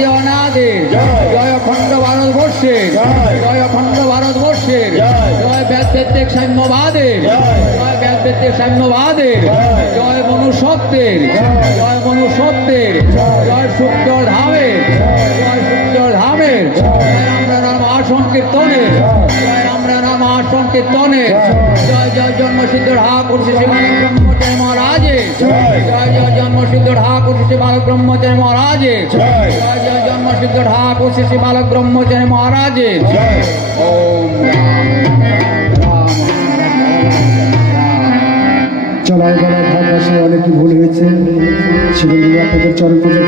আদি অনাদি জয় অখণ্ড ভারতবর্ষের জয় অখণ্ড ভারতবর্ষের জয় ব্যাসভিত্তিক সাম্যবাদের জয় ব্যাসভিত্তিক সাম্যবাদের জয় মনুষ্যত্বের জয় মনুষ্যত্বের জয় সূত্র ধামের জয় সূত্র ধামের জয় রাম সংকীর্তনের জয় রাম সংকীর্তনের জয় জয় জন্মসিদ্ধ ঠাকুর শ্রী বালক ব্রহ্মচারী মহারাজের জয় জয় জন্মসিদ্ধ ঠাকুর শ্রী বালক ব্রহ্মচারী মহারাজের জয় জয় জন্মসিদ্ধ ঠাকুর শ্রী বালক ব্রহ্মচারী মহারাজের ওম চলায় গলায় ভাগ আসে অনেকই ভুল হয়েছে সেগুলি আপনাদের চরণ পূজা